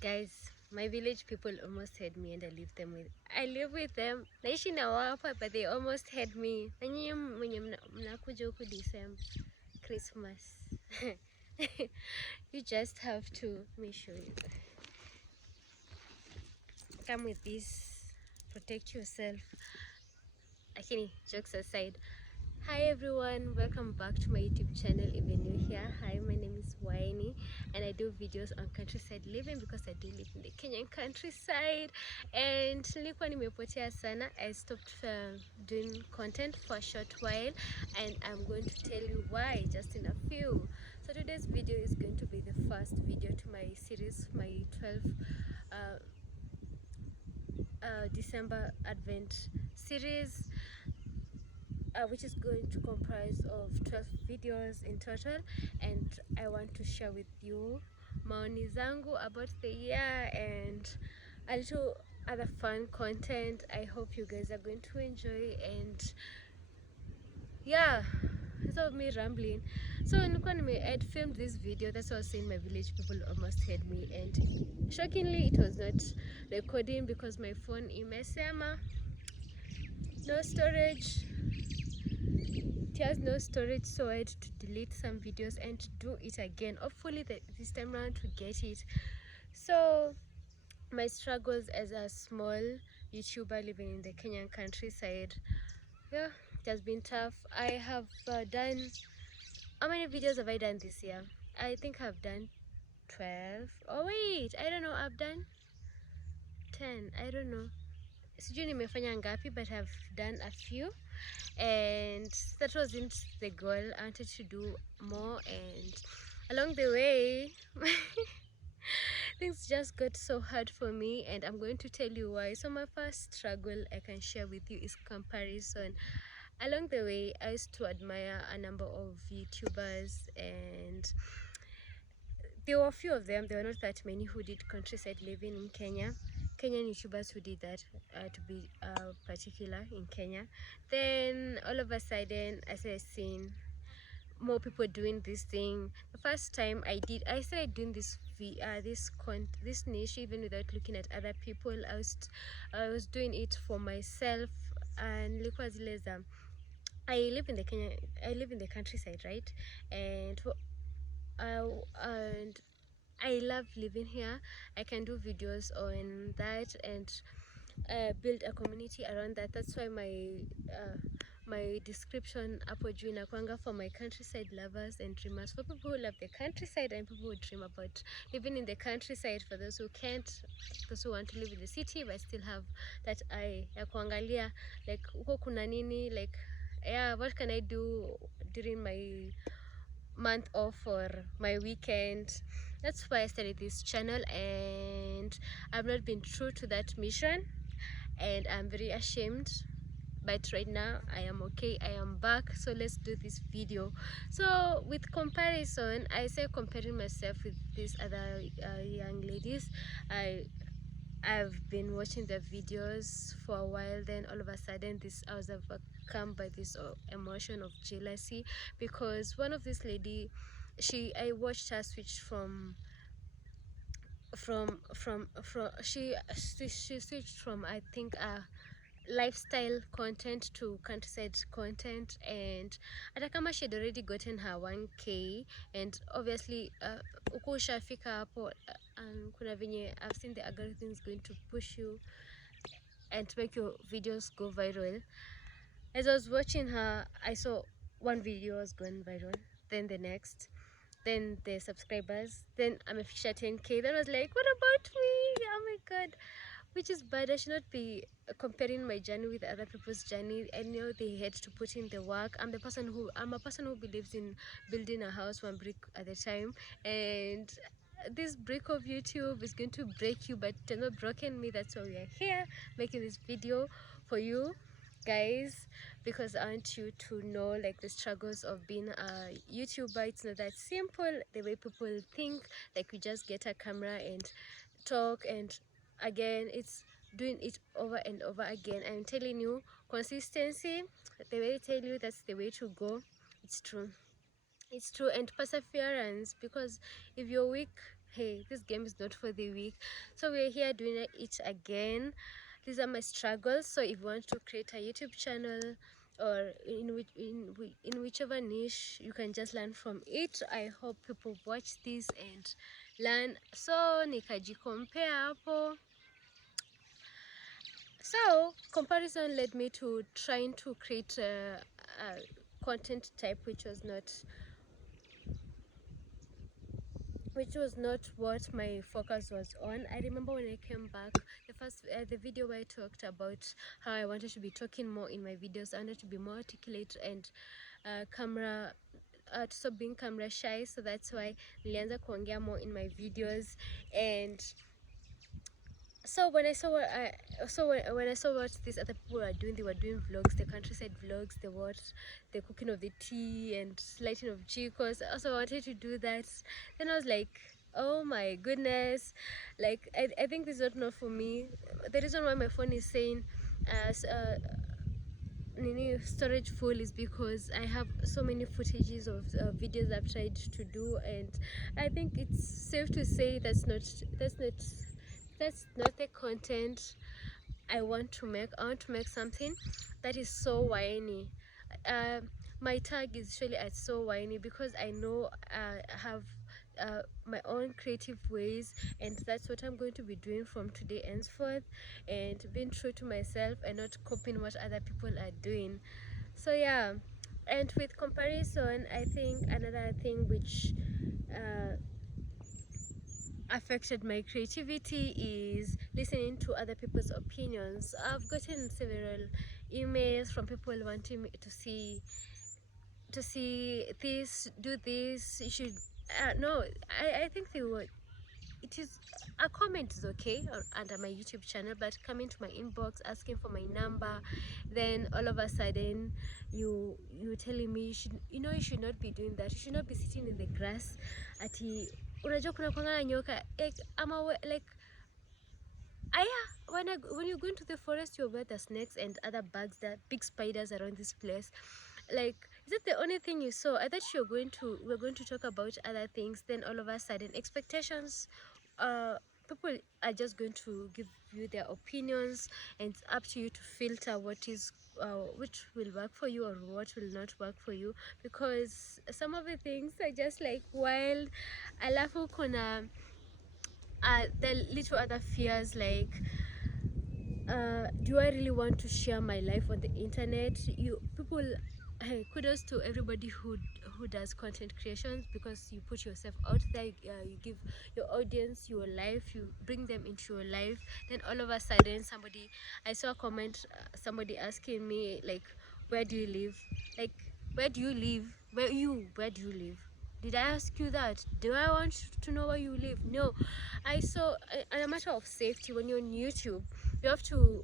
Guys, my village people almost had me and I live with them. Naishi na wapa, but they almost had me. Na nyinyi mwenye mnakuja huku December, Christmas. You just have to, let me show you. Come with this, protect yourself. Actually, jokes aside. Hi everyone, welcome back to my YouTube channel. If you're new here, hi, my name is Waini and I do videos on countryside living because I do live in the Kenyan countryside. And nilikuwa nimepotea sana. I stopped doing content for a short while and I'm going to tell you why just in a few. So today's video is going to be the first video to my series, my 12 December Advent series, which is going to comprise of 12 videos in total, and I want to share with you maoni zangu about the year and a little other fun content. I hope you guys are going to enjoy, and yeah, instead of me rambling, so I'd filmed this video. That's why I was saying my village people almost had me, and shockingly it was not recording because my phone imesema no storage. It has no storage, so I had to delete some videos and do it again. Hopefully this time around to get it. So my struggles as a small YouTuber living in the Kenyan countryside, yeah, it has been tough. I have done, how many videos have I done this year? I think I've done 12. Oh wait, I don't know, I've done 10, I don't know. Sijui nimefanya ngapi, but I've done a few, and that wasn't the goal. I wanted to do more, and along the way things just got so hard for me, and I'm going to tell you why. So my first struggle I can share with you is comparison. Along the way I used to admire a number of YouTubers, and there were a few of them. There were not that many who did countryside living in Kenya. Kenyan YouTubers who did that, to be particular, in Kenya. Then all of a sudden I started seeing more people doing this thing. The first time I started doing this niche even without looking at other people. I was doing it for myself, and I live in the countryside, right? And and I love living here. I can do videos on that and build a community around that. That's why my description hapo juu inakuanga for my countryside lovers and dreamers, for people who love the countryside and people who dream about living in the countryside, for those who can't, those who want to live in the city but still have that eye ya kuangalia like huko kuna nini, like yeah, what can I do during my month off or my weekend. That's why I started this channel, and I've not been true to that mission, and I'm very ashamed, but right now I am okay. I am back, so let's do this video. So with comparison, I say comparing myself with these other young ladies. I've been watching their videos for a while, then all of a sudden I was overcome by this emotion of jealousy, because one of this lady, I watched her switch from she switched from, I think, lifestyle content to countryside content, and hata kama she had already gotten her 1K, and obviously uko ushafika hapo, kuna venye I've seen the algorithm is going to push you and to make your videos go viral. As I was watching her, I saw one video was going viral, then the next, then the subscribers, then I'm a 10K. Then I was like, what about me? Oh my god, which is bad. I should not be comparing my journey with other people's journey. I know they had to put in the work. I'm a person who believes in building a house one brick at a time, and this brick of YouTube is going to break you, but it's not broken me. That's why we are here making this video for you guys, because I want you to know like the struggles of being a YouTuber. It's not that simple the way people think, like we just get a camera and talk, and again it's doing it over and over again. I'm telling you, consistency, the way I tell you, that's the way to go. It's true, and perseverance, because if you're weak hey, this game is not for the weak. So we're here doing it again. These are my struggles. So if you want to create a YouTube channel or in whichever niche, you can just learn from it. I hope people watch this and learn. So nikajicompare hapo. So comparison led me to trying to create a content type which was not what my focus was on. I remember when I came back, the video where I talked about how I wanted to be talking more in my videos. I wanted to be more articulate and to stop being camera shy. So that's why nilianza kuongea more in my videos. And so when I saw when I saw what these other people were doing, they were doing vlogs, the countryside vlogs, the cooking of the tea and lighting of chicos. I also wanted to do that. Then I was like, oh my goodness, like I think this is not for me. The reason why my phone is saying storage full is because I have so many footages of videos I've tried to do, and I think it's safe to say that's not the content I want to make. I want to make something that is so whiny. Uh, my tag is usually at so whiny because I know I have my own creative ways, and that's what I'm going to be doing from today henceforth, and being true to myself and not copying what other people are doing. So yeah, and with comparison, I think another thing which uh, affected my creativity is listening to other people's opinions. I've gotten several emails from people wanting me to see this, do this, you should no, I think they were, it is, a comment is okay under my YouTube channel, but coming to my inbox asking for my number, then all of a sudden you telling me you should not be doing that, you should not be sitting in the grass ati unajua kuna kwanga na nyoka, like like when you go into the forest, you're aware there's snakes and other bugs, there are big spiders around this place. Like, is it the only thing you saw? I thought we're going to talk about other things. Then all of a sudden, expectations, people are just going to give you their opinions, and it's up to you to filter which will work for you or what will not work for you, because some of the things are just like wild. Alafu kuna the little other fears like, do I really want to share my life on the internet? Hey, kudos to everybody who does content creations, because you put yourself out there, you give your audience your life, you bring them into your life. Then all of a sudden I saw a comment, somebody asking me like, where do you live? Like, where do you live? Where do you live? Did I ask you that? Do I want to know where you live? No. I saw, in a matter of safety, when you're on YouTube, you have to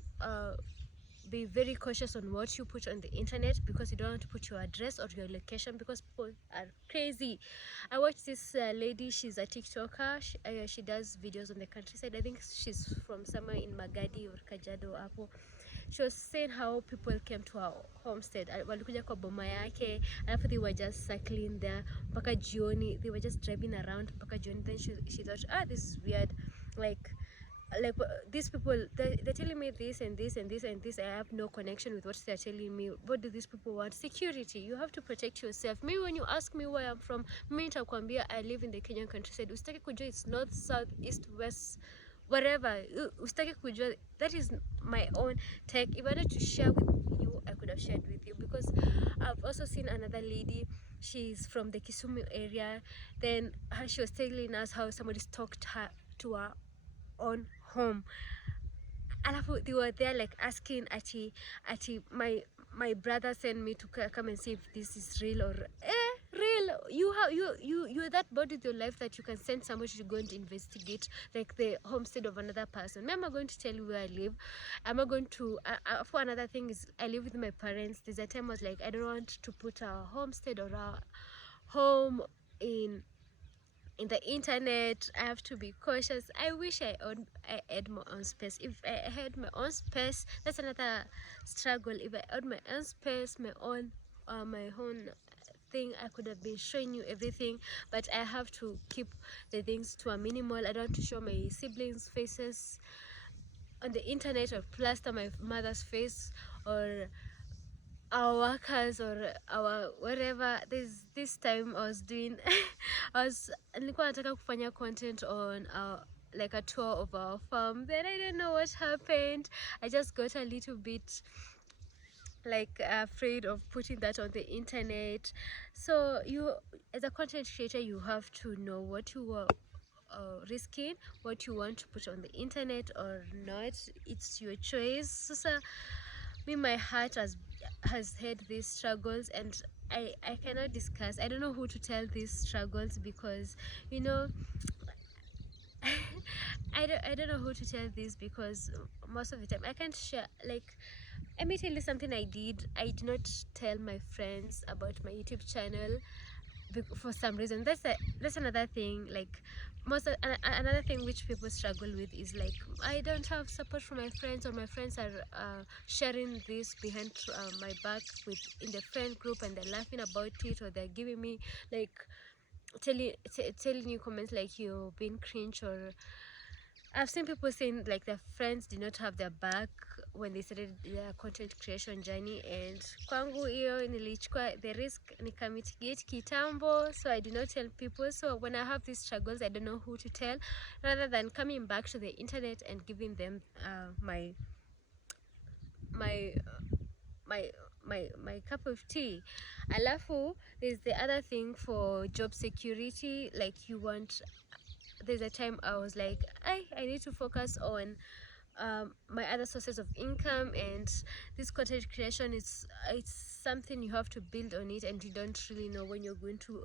be very cautious on what you put on the internet, because you don't want to put your address or your location, because people are crazy. I watched this lady, she's a TikToker, she does videos on the countryside. I think she's from somewhere in Magadi or Kajiado Apple. She was saying how people came to her homestead, walikuja kwa boma yake, alafu they were just circling there mpaka jioni, they were just driving around mpaka jioni. Then she thought, this is weird, like these people, they're telling me this and this and this and this, I have no connection with what they're telling me. What do these people want? Security. You have to protect yourself. Me, when you ask me where I'm from, me nitakwambia I live in the Kenyan countryside. Usitaki kujua it's north, south, east, west, whatever. Usitaki kujua. That is my own tech. If I wanted to share with you, I could have shared with you, because I've also seen another lady, she's from the Kisumu area. Then she was telling us how somebody stalked her to her on home. Alafu they were there like asking ati my brother sent me to come and see if this is real or real. You're that bored with your life that you can send somebody to go and investigate like the homestead of another person. Me, I'm not going to tell you where I live. I'm not going to for another thing is, I live with my parents. There's a time I was like, I don't want to put our homestead or our home in the internet. I have to be cautious. I wish I had my own space. If I had my own space, that's another struggle. If I had my own space, my own everything. I could have been showing you everything, but I have to keep the things to a minimal. I don't want to show my siblings' faces on the internet or plaster my mother's face or our workers or our whatever. This time I was doing nilikuwa nataka kufanya content on our, like a tour of our farm. Then I don't know what happened. I just got a little bit like afraid of putting that on the internet. So you, as a content creator, you have to know what you are risking, what you want to put on the internet or not. It's your choice. So me, my heart has had these struggles, and I cannot discuss. I don't know who to tell these struggles, because you know I don't know who to tell this, because most of the time I can't share. Like, let me tell you something I did. I did not tell my friends about my YouTube channel for some reason. That's another thing. Like, another thing which people struggle with is like, I don't have support from my friends, or my friends are sharing this behind my back with in the friend group, and they're laughing about it, or they're giving me like telling you comments like you're being cringe. Or I've seen people saying like their friends did not have their back when they started their content creation journey, and kwangu hiyo nilichukua the risk nikamitigate kitambo, so I do not tell people. So when I have these struggles, I don't know who to tell, rather than coming back to the internet and giving them my my my cup of tea. Alafu, there's the other thing for job security. Like, you want, there's a time I was like, I need to focus on my other sources of income, and this content creation is, it's something you have to build on it, and you don't really know when you're going to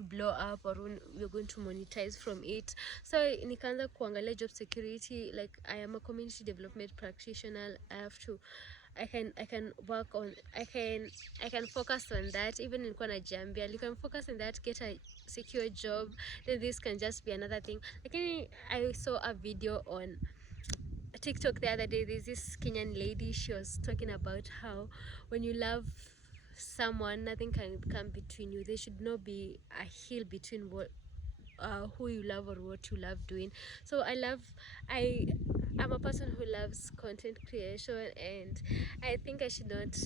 blow up, or when you're going to monetize from it. So nikaanza kuangalia job security. Like, I am a community development practitioner. I can work on, I can focus on that. Even in Kwana Jambia, you can focus on that, get a secure job, then this can just be another thing. Like, I saw a video on TikTok the other day. There's this Kenyan lady. She was talking about how when you love someone, nothing can come between you. There should not be a hill between what who you love or what you love doing. So I'm a person who loves content creation, and I think I should not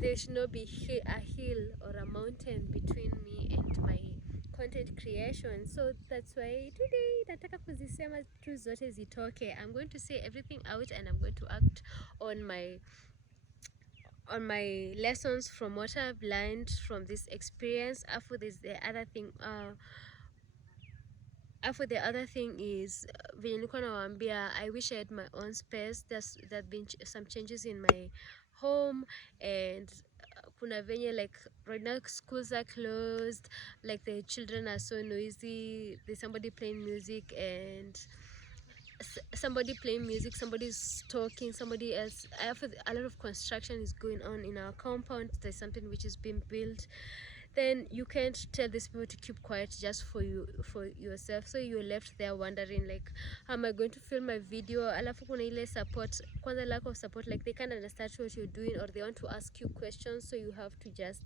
there should not be a hill or a mountain between me and my content creation. So that's why today nataka kuzisema tu zote zitoke. I'm going to say everything out, and I'm going to act on my lessons from what I've learned from this experience. After this, the other thing after the other thing is venye nilikuwa nawaambia, I wish I had my own space. There have been some changes in my home, and kuna venye, like, right now schools are closed, like the children are so noisy. There's somebody playing music, and somebody's talking, somebody else. A lot of construction is going on in our compound. There's something which is being built. Then you can't tell these people to keep quiet just for yourself. So you're left there wondering, like, how am I going to film my video? Alafu kuna ile support, kwanza lack of support. Like, they can't understand what you're doing, or they want to ask you questions, so you have to just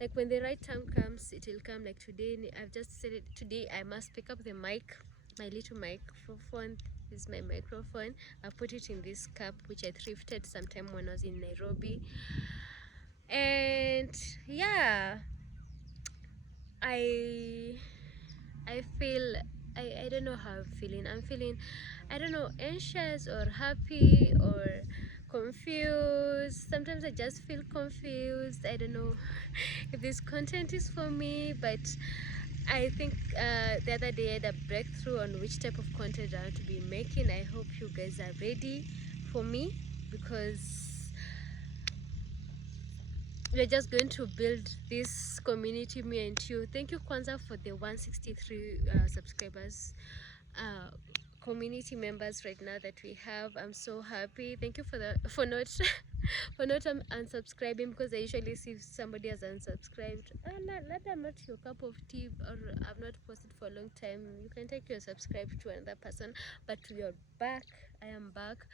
like, when the right time comes, it will come. Like today, I've just said it. Today I must pick up the mic, my little microphone. This is my microphone. I put it in this cup which I thrifted sometime when I was in Nairobi. And yeah, I feel, I don't know how I'm feeling. I don't know, anxious or happy or confused. Sometimes I just feel confused. I don't know if this content is for me, but I think the other day I had a breakthrough on which type of content I want to be making. I hope you guys are ready for me, because we're just going to build this community, me and you. Thank you, Kwanza, for the 163 subscribers, community members right now that we have. I'm so happy. Thank you for not for not unsubscribing, because I usually see if somebody has unsubscribed. I'm not your cup of tea, or I've not posted for a long time. You can take your subscribe to another person, but we are back. I am back,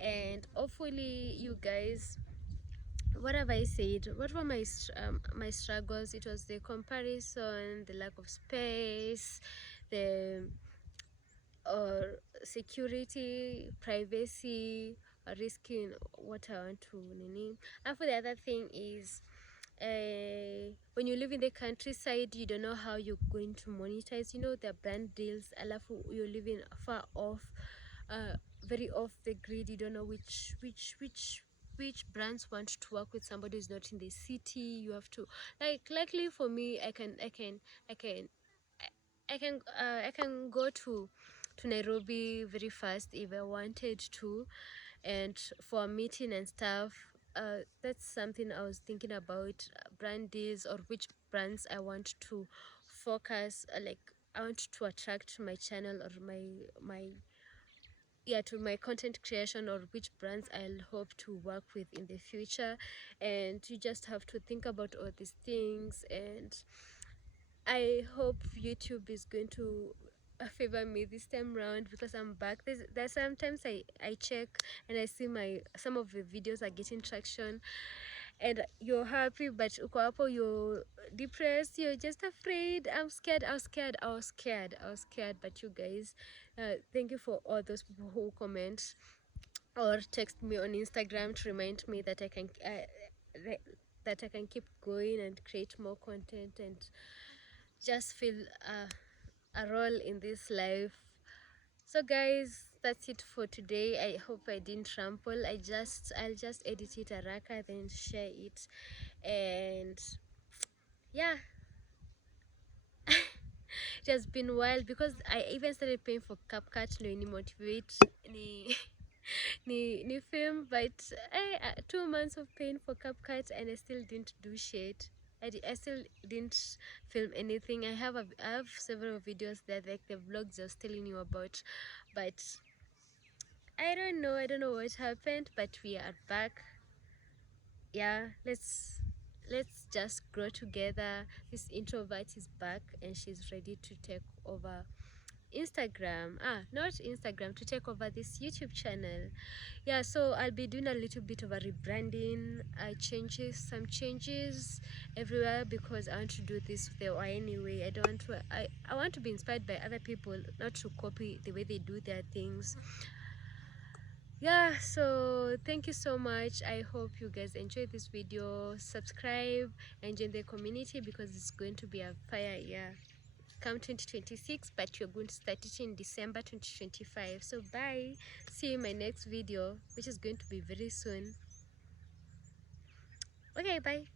and hopefully you guys what have I said? What were my struggles? It was the comparison, the lack of space, the or security, privacy, or risking what I want to nini. And for the other thing is, when you live in the countryside, you don't know how you're going to monetize. You know, the brand deals, alafu you're living far off, very off the grid. You don't know which brands want to work with somebody who's not in the city. You have to, like, luckily for me, I can I can go to Nairobi very fast if I wanted to, and for a meeting and stuff. That's something I was thinking about, brand deals or which brands I want to focus, like I want to attract to my channel or my yeah, to my content creation, or which brands I'll hope to work with in the future. And you just have to think about all these things, and I hope YouTube is going to favor me this time round, because I'm back. There's sometimes I check and I see some of the videos are getting traction, and you're happy, but uko hapo, you're depressed, you're just afraid. I'm scared. I was scared. But you guys, thank you for all those people who comment or text me on Instagram to remind me that I can keep going and create more content and just feel a role in this life. So guys, that's it for today. I hope I didn't ramble. I'll just edit it haraka, then share it. And yeah, it has been wild because I even started paying for CapCut no, ni motivate ni ni film, but 2 months of paying for CapCut and I still didn't do shit. I still didn't film anything. I have several videos there, like the vlogs I was telling you about, but I don't know what happened, but we are back. Yeah, let's just grow together. This introvert is back and she's ready to take over Instagram. Not Instagram, to take over this YouTube channel. Yeah, so I'll be doing a little bit of a rebranding, some changes everywhere, because I want to do this the way way. I don't want to I want to be inspired by other people, not to copy the way they do their things. Yeah, so thank you so much. I hope you guys enjoyed this video. Subscribe and join the community, because it's going to be a fire year come 2026, but you're going to start it in December 2025. So bye, see you in my next video, which is going to be very soon. Okay, bye.